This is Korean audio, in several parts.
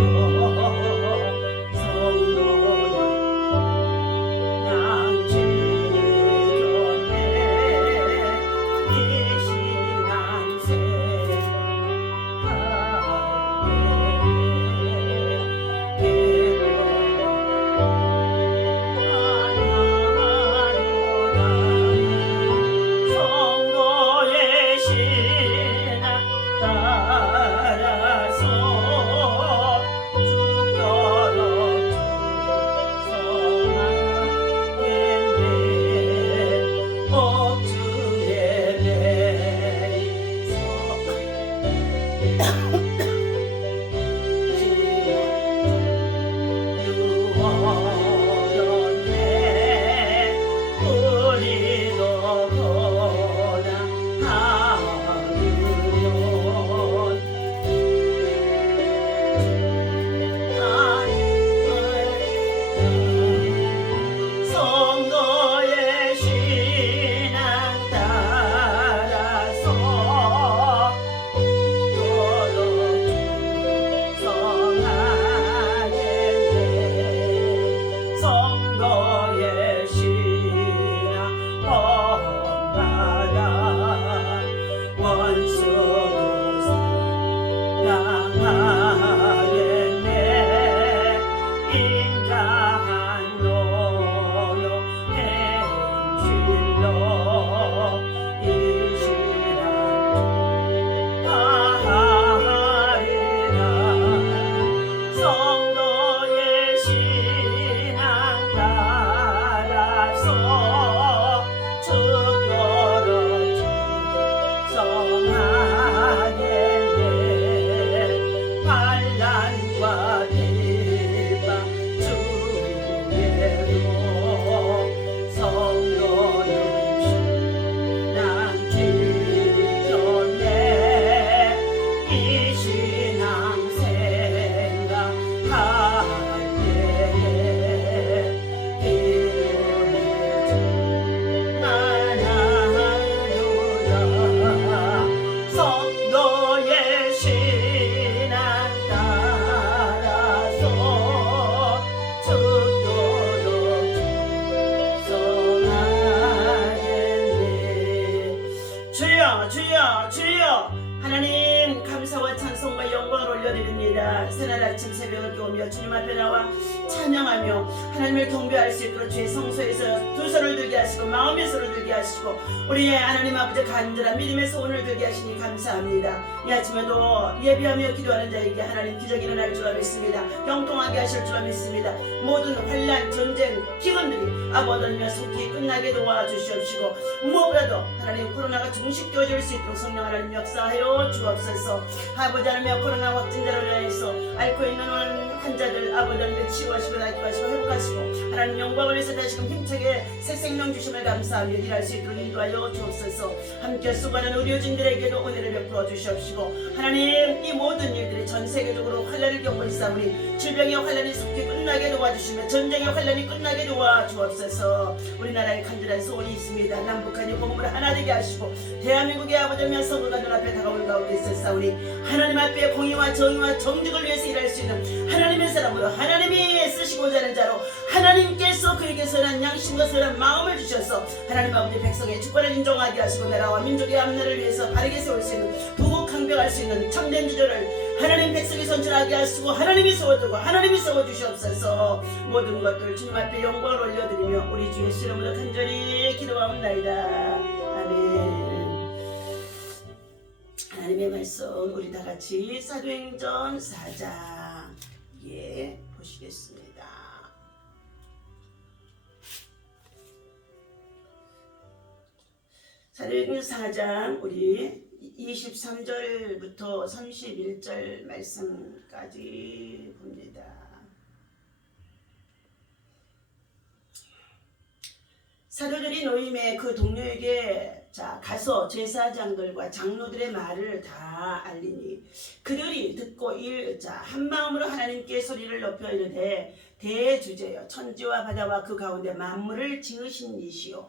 성 새날 아침 새벽을 깨우며 주님 앞에 나와 찬양하며 하나님을 경배할 수 있도록 주의 성소에서 두 손을 들게 하시고 마음의 손을 들게 하시고 우리의 하나님 아버지 간절한 믿음의 소원을 들게 하시니 감사합니다. 이 아침에도 예비하며 기도하는 자에게 하나님 기적이 일어날 줄 믿습니다. 형통하게 하실 줄 믿습니다. 모든 환란 전쟁 기근들이 아버지 하나님의 속히 끝나게 도와주시옵시고 무엇보다도 하나님 코로나가 중식되어질 수 있도록 성령 하나님 역사하여 주옵소서. 아버지 하나님 코로나 확진자로 인해서 앓고 있는 환자들 아버지 하나님 치유하시고 낫게 회복하시고 하나님 영광을 위해서 다시금 힘차게 새 생명 주심을 감사하며 일할 수 있도록 인도하여 주옵소서. 함께 수고하는 의료진들에게도 은혜를 베풀어 주시옵시고 하나님 이 모든 일들이 전 세계적으로 환란을 겪고 있사오니 질병의 환란이 속히 끝나게 도와주시며 전쟁의 환란이 끝나게 도와주옵소서. 우리나라에 간절한 소원이 있습니다. 남북한이 복음을 하나 되게 하시고 대한민국의 아버지며 성부가 눈앞에 다가올 가운데 있었사오니 하나님 앞에 공의와 정의와 정직을 위해서 일할 수 있는 하나님의 사람으로 하나님이 쓰시고자 하는 자로 하나님께서 그에게 선한 양심과 선한 마음을 주셔서 하나님 아버지 백성의 주권을 인정하게 하시고 나라와 민족의 앞날을 위해서 바르게 세울 수 있는 부국 항벽할 수 있는 참된 지도를 하나님 백성이 선출하게 하시고 하나님이 세워두고 하나님이 세워주시옵소서. 모든 것들 주님 앞에 영광을 올려드리며 우리 주 예수 이름으로 간절히 기도하옵나이다. 아멘. 하나님의 말씀 우리 다 같이 사도행전 4장. 예 보시겠습니다. 사도행전 4장 우리 23절부터 31절 말씀까지 봅니다. 사도들이 노임에 그 동료에게 자 가서 제사장들과 장로들의 말을 다 알리니 그들이 듣고 일자한 마음으로 하나님께 소리를 높여 이르되 대주제여 천지와 바다와 그 가운데 만물을 지으신 이시요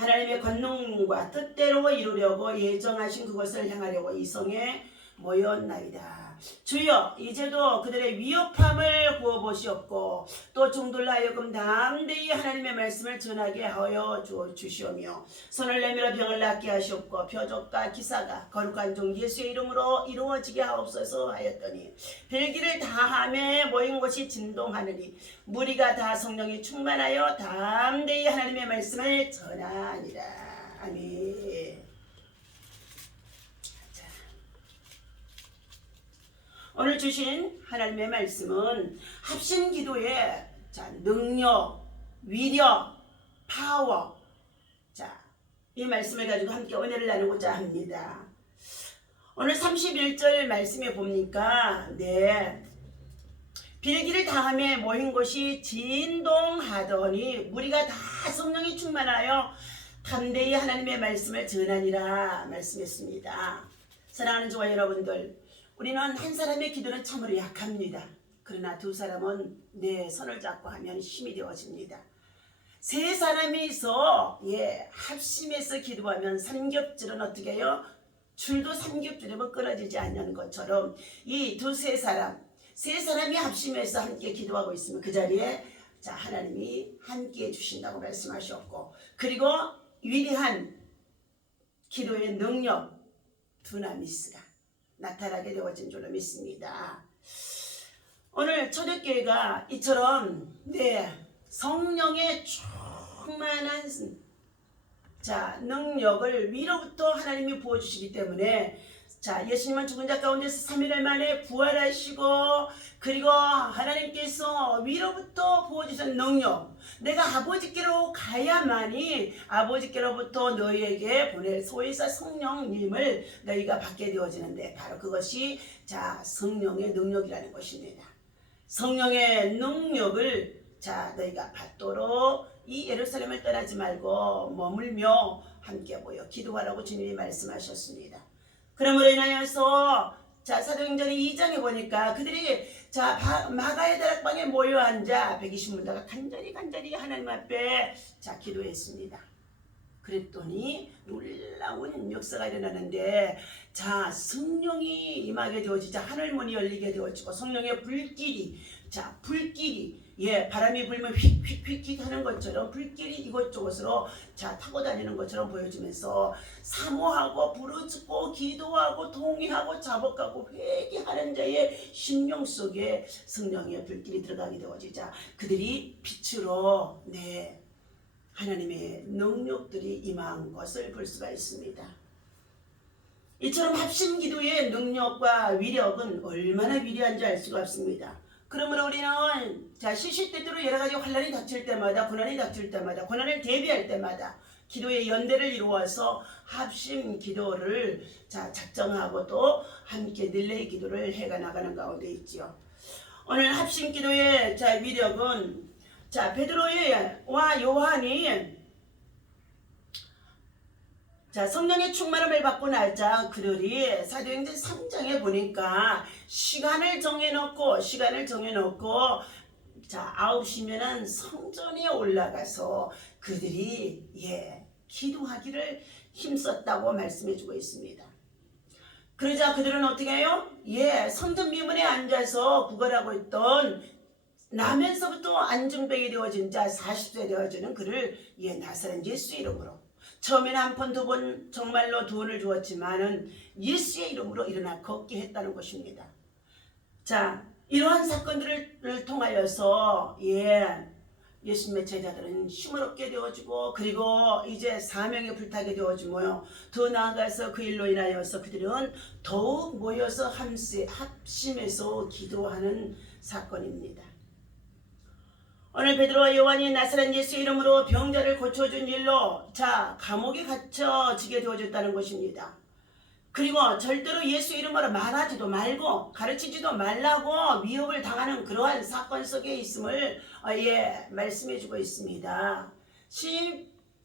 하나님의 권능과 뜻대로 이루려고 예정하신 그것을 향하려고 이 성에 모였나이다. 주여 이제도 그들의 위협함을 구워보시옵고 또 종들로 하여금 담대히 하나님의 말씀을 전하게 하여 주- 주시오며 손을 내밀어 병을 낫게 하시옵고 표적과 기사가 거룩한 종 예수의 이름으로 이루어지게 하옵소서 하였더니 별기를 다함에 모인 곳이 진동하느니 무리가 다 성령이 충만하여 담대히 하나님의 말씀을 전하니라. 아멘 자, 오늘 주신 하나님의 말씀은 합심 기도의 자, 능력, 위력, 파워 자, 이 말씀을 가지고 함께 은혜를 나누고자 합니다. 오늘 31절 말씀에 보니까 네 빌기를 다함에 모인 곳이 진동하더니 무리가 다 성령이 충만하여 담대히 하나님의 말씀을 전하니라 말씀했습니다. 사랑하는 저와 여러분들 우리는 한 사람의 기도는 참으로 약합니다. 그러나 두 사람은 내 손을 잡고 하면 힘이 되어집니다. 세 사람이서 예 합심해서 기도하면 삼겹줄은 어떻게 해요? 줄도 삼겹줄이면 끊어지지 않는 것처럼 이 두 세 사람 세 사람이 합심해서 함께 기도하고 있으면 그 자리에 자 하나님이 함께 해 주신다고 말씀하셨고 그리고 위대한 기도의 능력 두나미스가 나타나게 되어진 줄로 믿습니다. 오늘 초대교회가 이처럼 네 성령의 충만한 자 능력을 위로부터 하나님이 부어주시기 때문에 자 예수님은 죽은 자 가운데서 3일 만에 부활하시고 그리고 하나님께서 위로부터 부어주신 능력 내가 아버지께로 가야만이 아버지께로부터 너희에게 보낼 소위사 성령님을 너희가 받게 되어지는데 바로 그것이 자 성령의 능력이라는 것입니다 성령의 능력을 자 너희가 받도록 이 예루살렘을 떠나지 말고 머물며 함께 모여 기도하라고 주님이 말씀하셨습니다. 그러므로 인하여서 자 사도행전 2장에 보니까 그들이 자 바- 마가의 다락방에 모여 앉아 120문자가 간절히 간절히 하나님 앞에 자 기도했습니다. 그랬더니 놀라운 역사가 일어나는데 자 성령이 임하게 되어지자 하늘문이 열리게 되어지고 성령의 불길이 자 불길이 예 바람이 불면 휙휙휙휙 하는 것처럼 불길이 이곳저곳으로 자 타고 다니는 것처럼 보여지면서 사모하고 부르짖고 기도하고 동의하고 자복하고 회개하는 자의 심령 속에 성령의 불길이 들어가게 되어지자 그들이 빛으로 네 하나님의 능력들이 임한 것을 볼 수가 있습니다. 이처럼 합심 기도의 능력과 위력은 얼마나 위대한지 알 수가 없습니다. 그러므로 우리는 자 시시때때로 여러 가지 환란이 닥칠 때마다 고난이 닥칠 때마다 고난을 대비할 때마다 기도의 연대를 이루어서 합심 기도를 자 작정하고 또 함께 릴레이 기도를 해가 나가는 가운데 있지요. 오늘 합심 기도의 자 위력은 자 베드로와 요한이 자 성령의 충만함을 받고 나자 그들이 사도행전 3장에 보니까 시간을 정해놓고 시간을 정해놓고 자 9시면은 성전에 올라가서 그들이 예 기도하기를 힘썼다고 말씀해주고 있습니다. 그러자 그들은 어떻게 해요? 예 성전 미문에 앉아서 구걸하고 있던 나면서부터 안중병이 되어진 자 40세 되어지는 그를 예 나사렛 예수 이름으로 처음에는 한 번 두 번 정말로 돈을 주었지만은 예수의 이름으로 일어나 걷게 했다는 것입니다. 자 이러한 사건들을 통하여서 예 예수님의 제자들은 힘을 얻게 되어지고 그리고 이제 사명에 불타게 되어지고요. 더 나아가서 그 일로 인하여서 그들은 더욱 모여서 함시, 합심해서 기도하는 사건입니다. 오늘 베드로와 요한이 나사렛 예수 이름으로 병자를 고쳐준 일로 자 감옥에 갇혀지게 되어졌다는 것입니다. 그리고 절대로 예수 이름으로 말하지도 말고 가르치지도 말라고 미혹을 당하는 그러한 사건 속에 있음을 어, 예 말씀해주고 있습니다.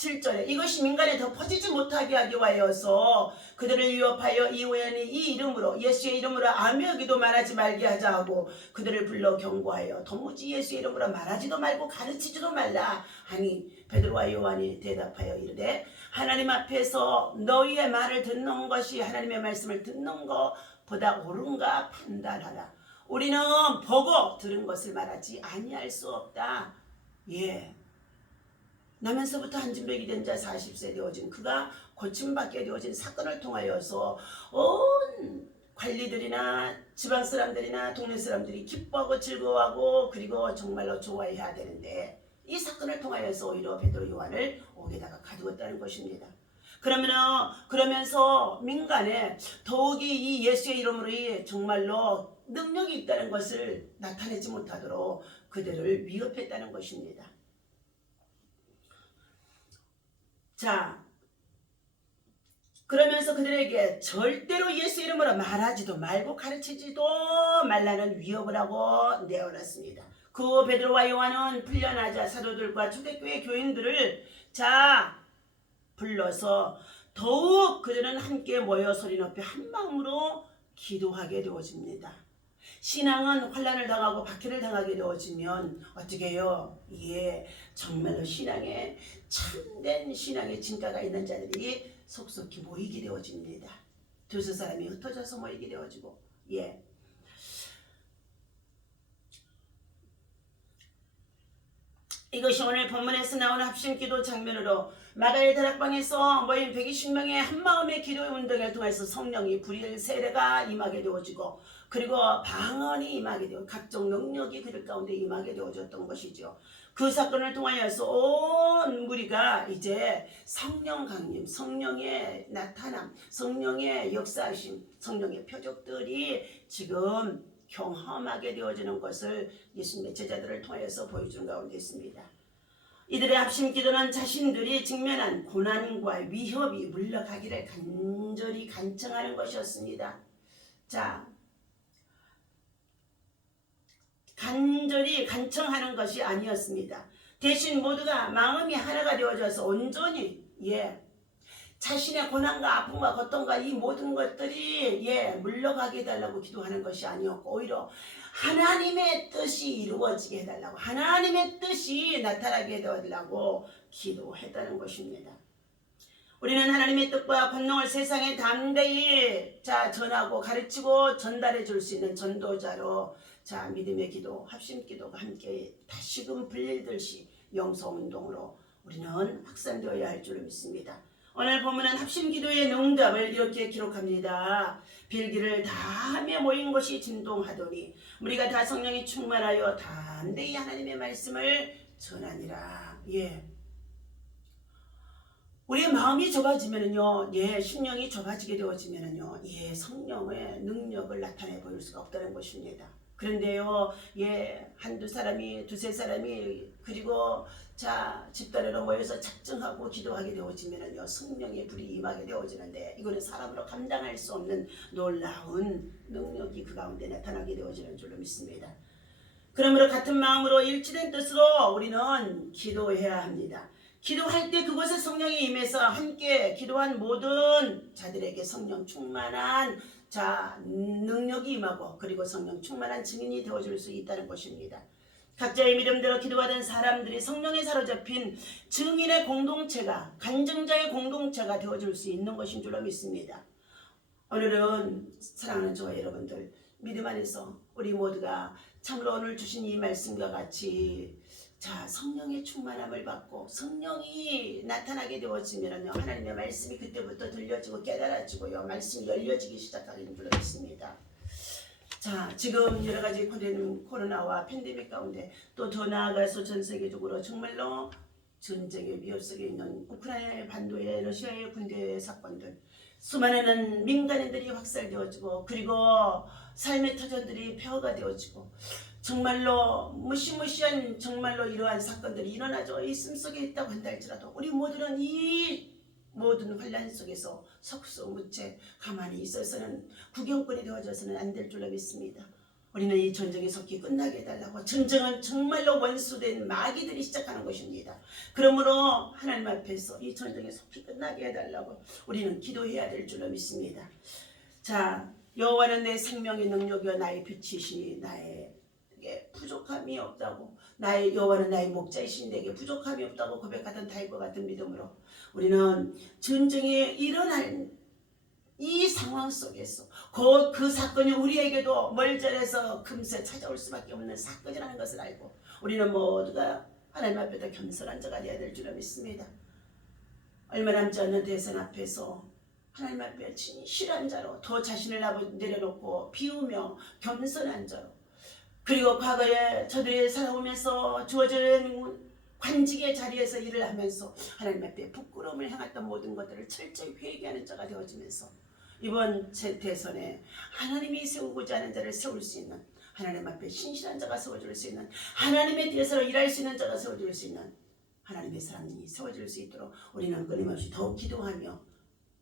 17절에 이것이 민간에 더 퍼지지 못하게 하기 위하여서 그들을 위협하여 이후에는 이 이름으로 예수의 이름으로 아무에게도 말하지 말게 하자 하고 그들을 불러 경고하여 도무지 예수의 이름으로 말하지도 말고 가르치지도 말라 하니 베드로와 요한이 대답하여 이르되 하나님 앞에서 너희의 말을 듣는 것이 하나님의 말씀을 듣는 것보다 옳은가 판단하라. 우리는 보고 들은 것을 말하지 아니할 수 없다. 예. 나면서부터 한진백이 된 자 40세 되어진 그가 고침받게 되어진 사건을 통하여서 온 관리들이나 지방 사람들이나 동네 사람들이 기뻐하고 즐거워하고 그리고 정말로 좋아해야 되는데 이 사건을 통하여서 오히려 베드로 요한을 옥에다가 가두었다는 것입니다. 그러면 그러면서 민간에 더욱이 이 예수의 이름으로 이 정말로 능력이 있다는 것을 나타내지 못하도록 그들을 위협했다는 것입니다. 자, 그러면서 그들에게 절대로 예수 이름으로 말하지도 말고 가르치지도 말라는 위협을 하고 내어놨습니다. 그 베드로와 요한은 풀려나자 사도들과 초대교회 교인들을 자 불러서 더욱 그들은 함께 모여 소리 높여 한 마음으로 기도하게 되어집니다. 신앙은 환란을 당하고 박해를 당하게 되어지면 어떻게 해요? 예, 정말로 신앙에 참된 신앙의 진가가 있는 자들이 속속히 모이게 되어집니다. 두세 사람이 흩어져서 모이게 되어지고 예. 이것이 오늘 본문에서 나오는 합심 기도 장면으로 마가의 다락방에서 모인 120명의 한마음의 기도의 운동을 통해서 성령이 불일 세례가 임하게 되어지고 그리고 방언이 임하게 되어 각종 능력이 그들 가운데 임하게 되어졌던 것이죠. 그 사건을 통하여서 온 무리가 이제 성령 강림, 성령의 나타남, 성령의 역사하심, 성령의 표적들이 지금 경험하게 되어지는 것을 예수님의 제자들을 통해서 보여주는 가운데 있습니다. 이들의 합심 기도는 자신들이 직면한 고난과 위협이 물러가기를 간절히 간청하는 것이었습니다. 자, 간절히 간청하는 것이 아니었습니다. 대신 모두가 마음이 하나가 되어져서 온전히 예 자신의 고난과 아픔과 고통과 이 모든 것들이 예 물러가게 해달라고 기도하는 것이 아니었고 오히려 하나님의 뜻이 이루어지게 해달라고 하나님의 뜻이 나타나게 해달라고 기도했다는 것입니다. 우리는 하나님의 뜻과 권능을 세상에 담대히 자 전하고 가르치고 전달해 줄 수 있는 전도자로 자 믿음의 기도, 합심 기도가 함께 다시금 불릴듯이 영성 운동으로 우리는 확산되어야 할 줄을 믿습니다. 오늘 보면은 합심 기도의 응답을 이렇게 기록합니다. 빌기를 다 하며 모인 것이 진동하더니 우리가 다 성령이 충만하여 담대히 하나님의 말씀을 전하니라. 예. 우리의 마음이 좁아지면은요, 예, 심령이 좁아지게 되어지면은요, 예, 성령의 능력을 나타내 보일 수가 없다는 것입니다. 그런데요, 예, 한두 사람이, 두세 사람이, 그리고 자, 집단으로 모여서 작정하고 기도하게 되어지면은요, 성령의 불이 임하게 되어지는데, 이거는 사람으로 감당할 수 없는 놀라운 능력이 그 가운데 나타나게 되어지는 줄로 믿습니다. 그러므로 같은 마음으로 일치된 뜻으로 우리는 기도해야 합니다. 기도할 때 그곳에 성령이 임해서 함께 기도한 모든 자들에게 성령 충만한 자 능력이 임하고 그리고 성령 충만한 증인이 되어줄 수 있다는 것입니다. 각자의 믿음대로 기도하던 사람들이 성령에 사로잡힌 증인의 공동체가 간증자의 공동체가 되어줄 수 있는 것인 줄로 믿습니다. 오늘은 사랑하는 저와 여러분들 믿음 안에서 우리 모두가 참으로 오늘 주신 이 말씀과 같이 자 성령의 충만함을 받고 성령이 나타나게 되어지면요 하나님의 말씀이 그때부터 들려지고 깨달아지고요 말씀이 열려지기 시작하기는 줄로 믿습니다. 자, 지금 여러 가지 코로나- 코로나와 팬데믹 가운데 또 더 나아가서 전 세계적으로 정말로 전쟁의 위협 속에 있는 우크라이나 반도의 러시아의 군대 사건들 수많은 민간인들이 확살되어지고 그리고 삶의 터전들이 폐허가 되어지고 정말로 무시무시한 정말로 이러한 사건들이 일어나죠. 이 숨 속에 있다고 한다 할지라도 우리 모두는 이 모든 환란 속에서 석수무채 가만히 있어서는 구경거리 되어져서는 안 될 줄로 믿습니다. 우리는 이 전쟁이 속히 끝나게 해달라고 전쟁은 정말로 원수된 마귀들이 시작하는 것입니다. 그러므로 하나님 앞에서 이 전쟁이 속히 끝나게 해달라고 우리는 기도해야 될 줄로 믿습니다. 자 여호와는 내 생명의 능력이요 나의 빛이시니 나 에게 부족함이 없다고 나의 여호와는 나의 목자이시니 내게 부족함이 없다고 고백하던 다윗과 같은 믿음으로 우리는 전쟁이 일어날 이 상황 속에서 곧 그 사건이 우리에게도 멀절해서 금세 찾아올 수밖에 없는 사건이라는 것을 알고 우리는 모두가 하나님 앞에다 겸손한 자가 되어야 될 줄을 믿습니다. 얼마 남지 않는 대선 앞에서 하나님 앞에 진실한 자로 더 자신을 내려놓고 비우며 겸손한 자로 그리고 과거에 저들이 살아오면서 주어진 관직의 자리에서 일을 하면서 하나님 앞에 부끄러움을 향했던 모든 것들을 철저히 회개하는 자가 되어지면서 이번 제 대선에 하나님이 세우고자 하는 자를 세울 수 있는 하나님 앞에 신실한 자가 세워질 수 있는 하나님의 뒤에서 일할 수 있는 자가 세워질 수 있는 하나님의 사람이 세워질 수 있도록 우리는 끊임없이 더욱 기도하며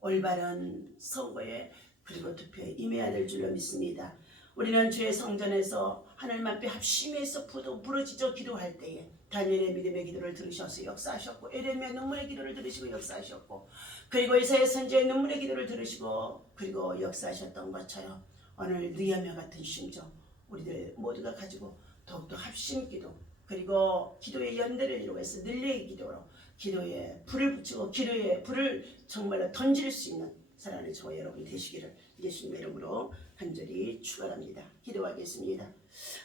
올바른 선거에 그리고 투표에 임해야 될 줄로 믿습니다. 우리는 주의 성전에서 하나님 앞에 합심해서 부도 부르짖어 기도할 때에 다니엘의 믿음의 기도를 들으셔서 역사하셨고 에레미야 눈물의 기도를 들으시고 역사하셨고 그리고 이사야 선지의 눈물의 기도를 들으시고 그리고 역사하셨던 것처럼 오늘 느야며 같은 심정 우리들 모두가 가지고 더욱더 합심 기도 그리고 기도의 연대를 이루어서 늘레의 기도로 기도에 불을 붙이고 기도에 불을 정말로 던질 수 있는 사랑하는 저와 여러분 되시기를 예수님의 이름으로 간절히 축원합니다. 기도하겠습니다.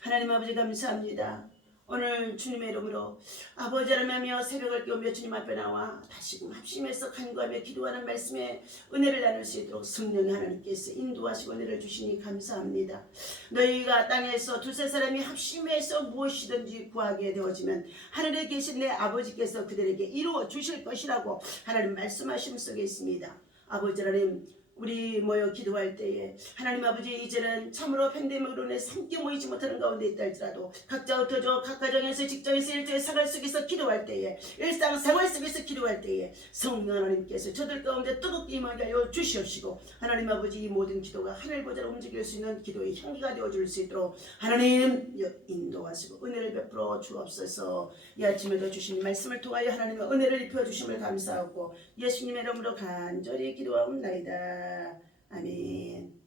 하나님 아버지 감사합니다. 오늘 주님의 이름으로 아버지를 하며 새벽을 깨우며 주님 앞에 나와 다시금 합심해서 간구하며 기도하는 말씀에 은혜를 나눌 수 있도록 성령의 하나님께서 인도하시고 은혜를 주시니 감사합니다. 너희가 땅에서 두세 사람이 합심해서 무엇이든지 구하게 되어지면 하늘에 계신 내 아버지께서 그들에게 이루어 주실 것이라고 하나님 말씀하심 속에 있습니다. അപ്പോൾ അബൂച്ചറുടെയും 우리 모여 기도할 때에 하나님 아버지 이제는 참으로 팬데믹으로 인해 함께 모이지 못하는 가운데 있다 할지라도 각자 흩어져 각 가정에서 직장에서 일주의 생활 속에서 기도할 때에 일상 생활 속에서 기도할 때에 성령 하나님께서 저들 가운데 뜨겁게 임하게 하여 주시옵시고 하나님 아버지 이 모든 기도가 하늘 보좌로 움직일 수 있는 기도의 향기가 되어줄 수 있도록 하나님 인도하시고 은혜를 베풀어 주옵소서 이 아침에도 주신 말씀을 통하여 하나님의 은혜를 입혀 주심을 감사하고 예수님의 이름으로 간절히 기도하옵나이다. 아멘.